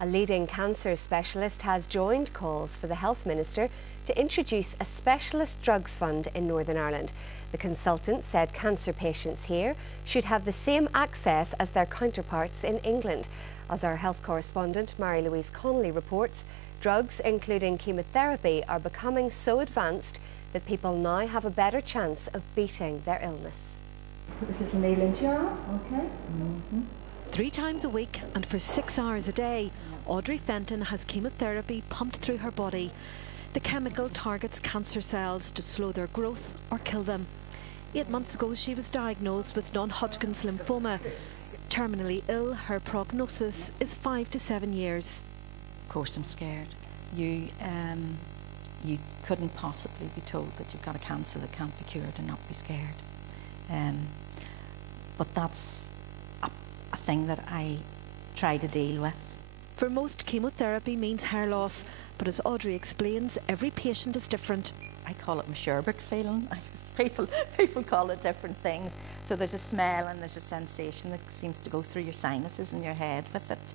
A leading cancer specialist has joined calls for the Health Minister to introduce a specialist drugs fund in Northern Ireland. The consultant said cancer patients here should have the same access as their counterparts in England. As our health correspondent Mary-Louise Connolly reports, drugs including chemotherapy are becoming so advanced that people now have a better chance of beating their illness. Put this little needle into your arm, okay? 3 times a week and for 6 hours a day, Audrey Fenton has chemotherapy pumped through her body. The chemical targets cancer cells to slow their growth or kill them. 8 months ago she was diagnosed with non-Hodgkin's lymphoma. Terminally ill, her prognosis is 5 to 7 years. Of course I'm scared. You couldn't possibly be told that you've got a cancer that can't be cured and not be scared. But that's a thing that I try to deal with. For most, chemotherapy means hair loss, but as Audrey explains, every patient is different. I call it my sherbet feeling. People call it different things. So there's a smell and there's a sensation that seems to go through your sinuses and your head with it.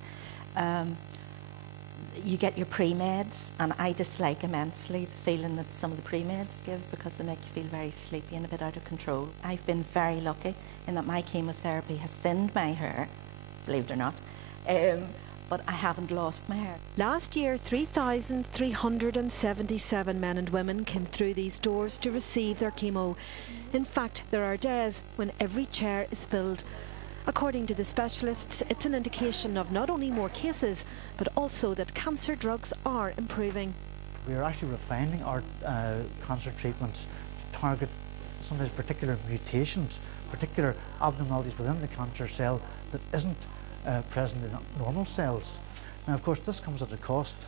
You get your pre-meds, and I dislike immensely the feeling that some of the pre-meds give because they make you feel very sleepy and a bit out of control. I've been very lucky in that my chemotherapy has thinned my hair, believe it or not, but I haven't lost my hair. Last year, 3,377 men and women came through these doors to receive their chemo. In fact, there are days when every chair is filled. According to the specialists, it's an indication of not only more cases, but also that cancer drugs are improving. We are actually refining our cancer treatments to target sometimes particular mutations, particular abnormalities within the cancer cell that isn't present in normal cells. Now, of course, this comes at a cost.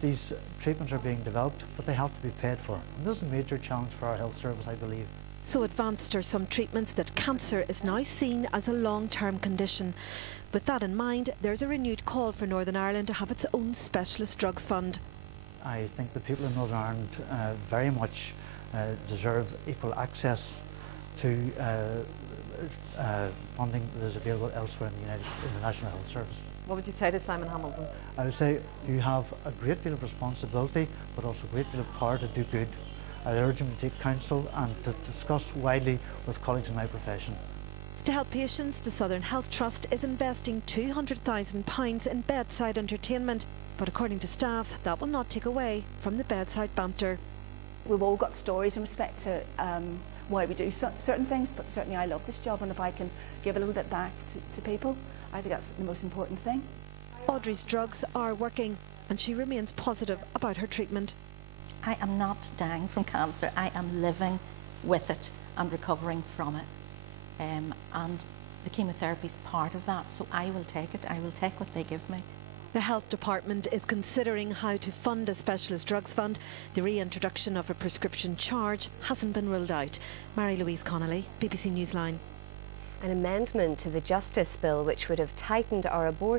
These treatments are being developed, but they have to be paid for. And this is a major challenge for our health service, I believe. So advanced are some treatments that cancer is now seen as a long-term condition. With that in mind, there's a renewed call for Northern Ireland to have its own specialist drugs fund. I think the people in Northern Ireland very much deserve equal access to funding that is available elsewhere in the National Health Service. What would you say to Simon Hamilton? I would say you have a great deal of responsibility, but also a great deal of power to do good. I urge him to take counsel and to discuss widely with colleagues in my profession. To help patients, the Southern Health Trust is investing £200,000 in bedside entertainment, but according to staff, that will not take away from the bedside banter. We've all got stories in respect to why we do certain things, but certainly I love this job, and if I can give a little bit back to people, I think that's the most important thing. Audrey's drugs are working, and she remains positive about her treatment. I am not dying from cancer. I am living with it and recovering from it. And the chemotherapy is part of that, so I will take it. I will take what they give me. The Health Department is considering how to fund a specialist drugs fund. The reintroduction of a prescription charge hasn't been ruled out. Mary-Louise Connolly, BBC Newsline. An amendment to the Justice Bill which would have tightened our abortion